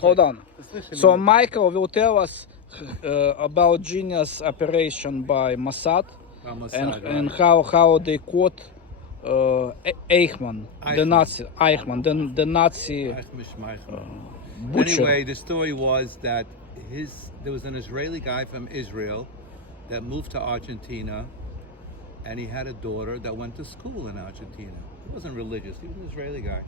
Hold on. So Michael will tell us about genius operation by Mossad, and how they caught Eichman, the Nazi Eichman, the Nazi butcher. Anyway, the story was that there was an Israeli guy from Israel that moved to Argentina, and he had a daughter that went to school in Argentina. He wasn't religious, he was an Israeli guy.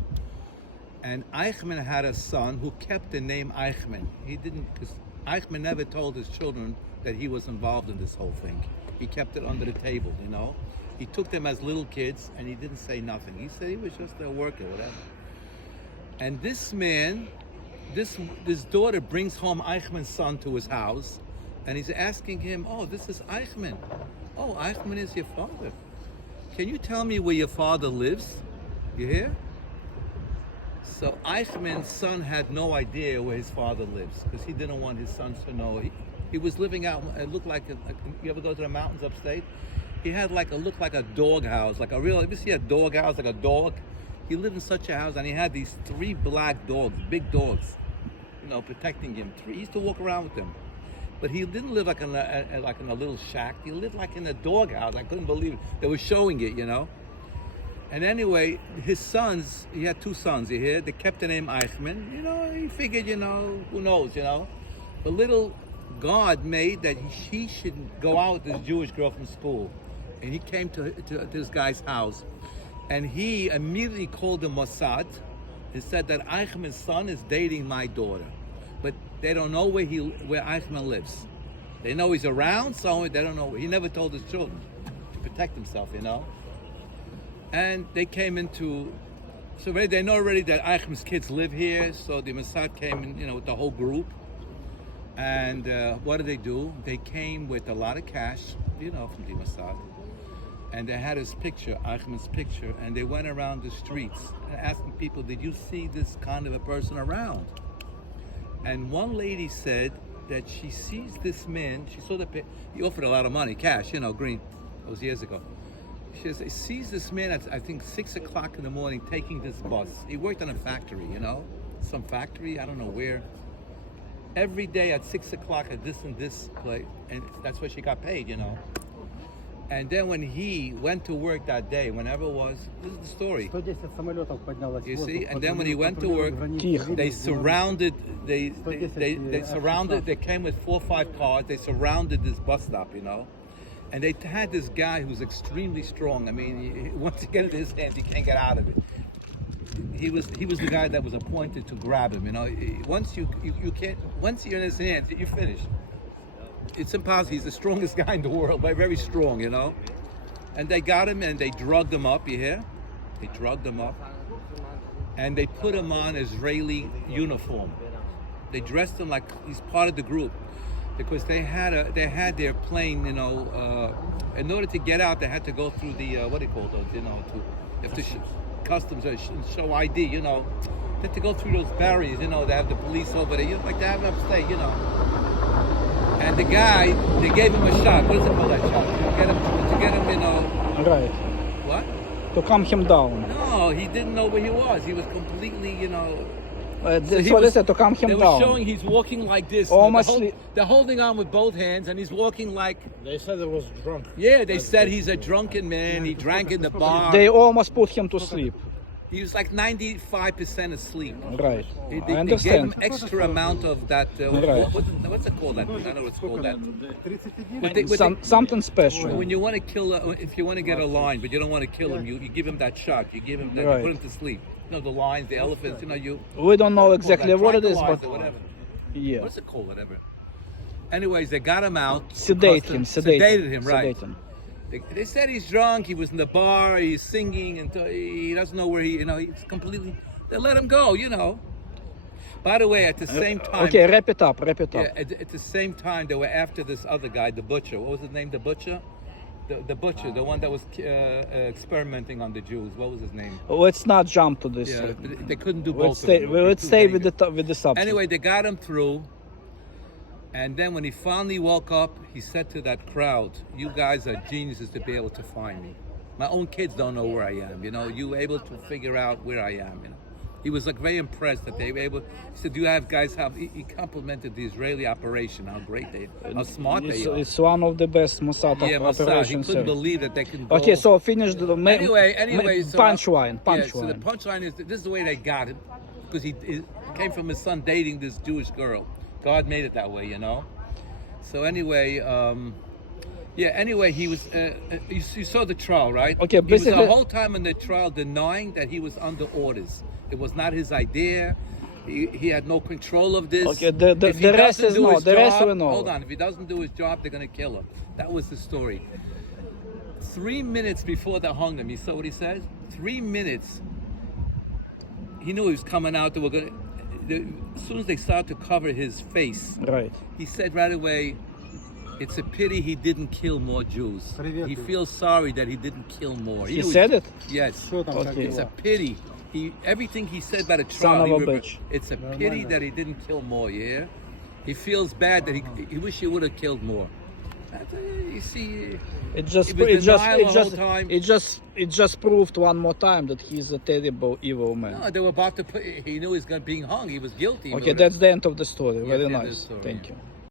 And Eichman had a son who kept the name Eichman. He didn't, because Eichman never told his children that he was involved in this whole thing. He kept it under the table, you know. He took them as little kids and he didn't say nothing. He said he was just a worker, whatever. And this man, this daughter brings home Eichman's son to his house, and he's asking him, "Oh, this is Eichman. Oh, Eichman is your father. Can you tell me where your father lives? You hear?" So Eichman's son had no idea where his father lives because he didn't want his sons to know. He was living out. It looked like you ever go to the mountains upstate? He had looked like a dog house, like a real. You see a dog house, like a dog. He lived in such a house, and he had these 3 black dogs, big dogs, you know, protecting him. He used to walk around with them, but he didn't live like in a little shack. He lived like in a dog house. I couldn't believe it. They were showing it, you know. And anyway, his sons, he had 2 sons, you hear? They kept the name Eichman. You know, he figured, you know, who knows, you know. The little God made that he should go out with this Jewish girl from school. And he came to this guy's house. And he immediately called the Mossad and said that Eichman's son is dating my daughter. But they don't know where Eichman lives. They know he's around somewhere, they don't know. He never told his children to protect himself, you know. And they came so they know already that Eichman's kids live here, so the Mossad came in, you know, with the whole group. And what did they do? They came with a lot of cash, you know, from the Mossad. And they had his picture, Eichman's picture, and they went around the streets asking people, did you see this kind of a person around? And one lady said that she sees this man, she saw he offered a lot of money, cash, you know, green, that was years ago. She sees this man at, I think, 6 o'clock in the morning taking this bus. He worked in a factory, you know, some factory, I don't know where. Every day at 6 o'clock at this and this place, and that's where she got paid, you know. And then when he went to work that day, whenever it was, this is the story. You see, and then when he went to work, they surrounded, they came with 4 or 5 cars, they surrounded this bus stop, you know. And they had this guy who's extremely strong. I mean, once you get into his hands, you can't get out of it. He was the guy that was appointed to grab him. You know, once you can't. Once you're in his hands, you're finished. It's impossible. He's the strongest guy in the world, but very strong. You know. And they got him and they drugged him up. You hear? They drugged him up, and they put him on Israeli uniform. They dressed him like he's part of the group. Because they had their plane, you know, in order to get out, they had to go through the, what do you call those, you know, customs, show ID, you know. They had to go through those barriers, you know, they have the police over there, you know, like they have upstate, you know. And the guy, they gave him a shot. What does it call that shot? To get him, you know. Right. What? To calm him down. No, he didn't know where he was. He was completely, you know. That's what they said, to calm him down. They were showing he's walking like this. Almost. They're holding on with both hands, and he's walking like. They said it was drunk. Yeah, they said he's a drunken man. He drank in the bar. They almost put him to sleep. He was like 95% asleep. Right. They I gave understand. him extra amount of that. Right. What's it called? I don't know what it's called. Something special. When you want to kill, if you want to get a lion, but you don't want to kill him, you give him that shot. You give him that. Right. You put him to sleep. You know, the lions, the elephants. You know, We don't know exactly what it is, but whatever. yeah. What's it called? Whatever. Anyways, they got him out. Sedated him, right. Sedate him. They said he's drunk, he was in the bar, he's singing, and he doesn't know where he's completely, they let him go, you know. By the way, at the same time... Okay, wrap it up. Yeah, at the same time, they were after this other guy, the butcher. What was his name, the butcher? The butcher, the one that was experimenting on the Jews. What was his name? Let's not jump to this. Yeah, they couldn't do both Let's of them. let's stay with the subject. Anyway, they got him through. And then when he finally woke up, he said to that crowd, you guys are geniuses to be able to find me. My own kids don't know where I am, you know. You able to figure out where I am, you know. He was like very impressed that they were able. He said, "Do you have guys have?" He complimented the Israeli operation, how great they, how smart they are. It's one of the best Mossad Yeah, Mossad. He operations. couldn't believe that they can go. Okay, so finish the Anyway, so punchline. Yeah, so the punchline is this is the way they got him, because he came from his son dating this Jewish girl. God made it that way, you know. So anyway, anyway, he was. You saw the trial, right? Okay, he was basically the whole time in the trial denying that he was under orders. It was not his idea. He had no control of this. Okay, the rest is no. The rest we know. Hold on, if he doesn't do his job, they're gonna kill him. That was the story. 3 minutes before they hung him, you saw what he said? 3 minutes. He knew he was coming out. They were gonna. As soon as they started to cover his face, Right. he said right away, "It's a pity he didn't kill more Jews. He feels sorry that he didn't kill more." He said it? Yes. Okay. It's a pity. Everything he said about a Son trial. of a bitch. It's a pity that he didn't kill more. Yeah. He feels bad that he wish he would have killed more. You see. It just proved one more time that he's a terrible, evil man. No, they were about to put. He knew he was being hung. He was guilty. Okay, that's the end of the story. Yes, Very the end of nice. the story, Thank yeah. you.